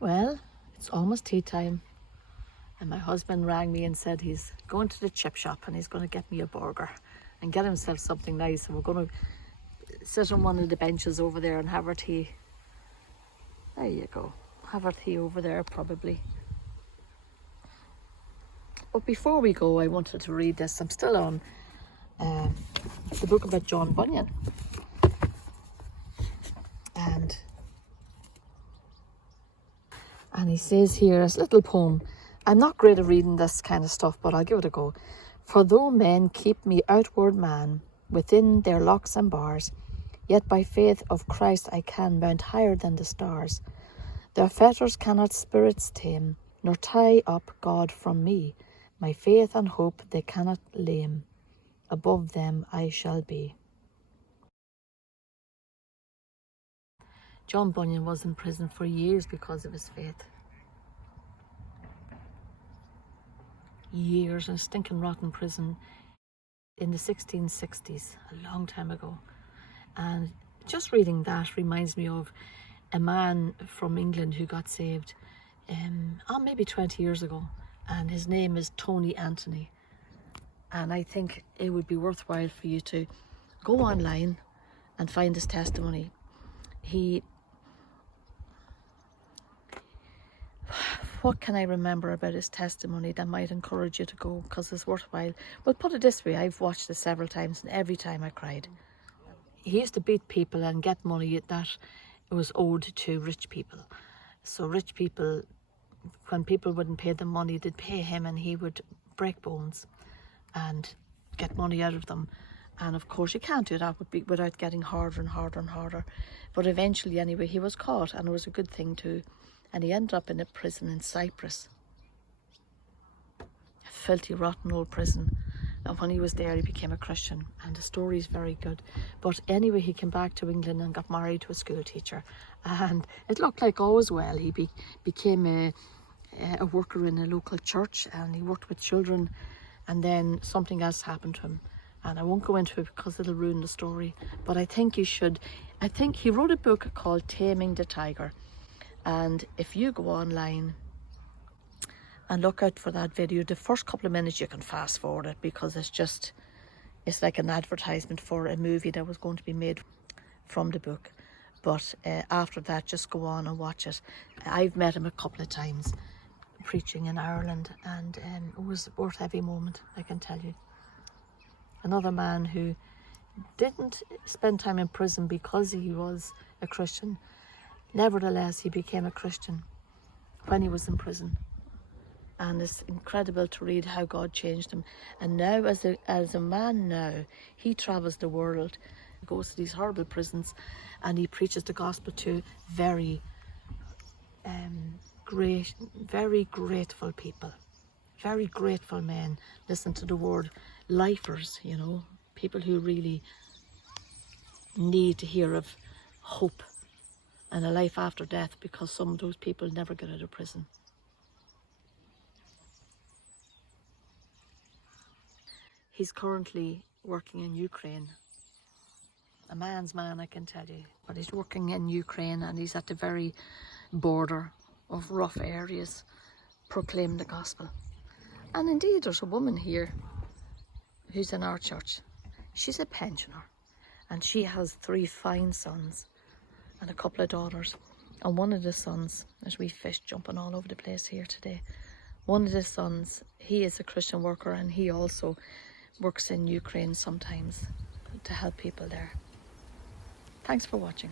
Well, it's almost tea time, and my husband rang me and said he's going to the chip shop and he's going to get me a burger and get himself something nice, and we're going to sit on one of the benches over there and have our tea. There you go. Have our tea over there probably. But before we go, I wanted to read this. I'm still on the book about John Bunyan. And he says here, this little poem. I'm not great at reading this kind of stuff, but I'll give it a go. For though men keep me outward man within their locks and bars, yet by faith of Christ I can mount higher than the stars. Their fetters cannot spirits tame, nor tie up God from me. My faith and hope they cannot lame. Above them I shall be. John Bunyan was in prison for years because of his faith. Years in a stinking rotten prison in the 1660s, a long time ago. And just reading that reminds me of a man from England who got saved maybe 20 years ago, and his name is Tony Anthony. And I think it would be worthwhile for you to go online and find his testimony. What can I remember about his testimony that might encourage you to go, because it's worthwhile? Well, put it this way, I've watched it several times and every time I cried. He used to beat people and get money that was owed to rich people. So rich people, when people wouldn't pay them money, they'd pay him and he would break bones and get money out of them. And of course you can't do that without getting harder and harder and harder. But eventually anyway, he was caught, and it was a good thing too. And he ended up in a prison in Cyprus. A filthy, rotten old prison. And when he was there, he became a Christian. And the story is very good. But anyway, he came back to England and got married to a school teacher. And it looked like all was well. He became a worker in a local church, and he worked with children. And then something else happened to him. And I won't go into it because it'll ruin the story. But I think you should. I think he wrote a book called Taming the Tiger. And if you go online and look out for that video, the first couple of minutes you can fast forward it, because it's like an advertisement for a movie that was going to be made from the book. But after that, just go on and watch it. I've met him a couple of times preaching in Ireland, and it was worth every moment, I can tell you. Another man who didn't spend time in prison because he was a Christian. Nevertheless, he became a Christian when he was in prison. And it's incredible to read how God changed him. And now, as a man now, he travels the world, goes to these horrible prisons, and he preaches the gospel to very grateful people, very grateful men. Listen to the word lifers, people who really need to hear of hope and a life after death, because some of those people never get out of prison. He's currently working in Ukraine. A man's man, I can tell you. But he's working in Ukraine, and he's at the very border of rough areas, proclaiming the gospel. And indeed, there's a woman here who's in our church. She's a pensioner, and she has 3 fine sons and a couple of daughters. And one of the sons, there's wee fish jumping all over the place here today. One of the sons, he is a Christian worker, and he also works in Ukraine sometimes to help people there. Thanks for watching.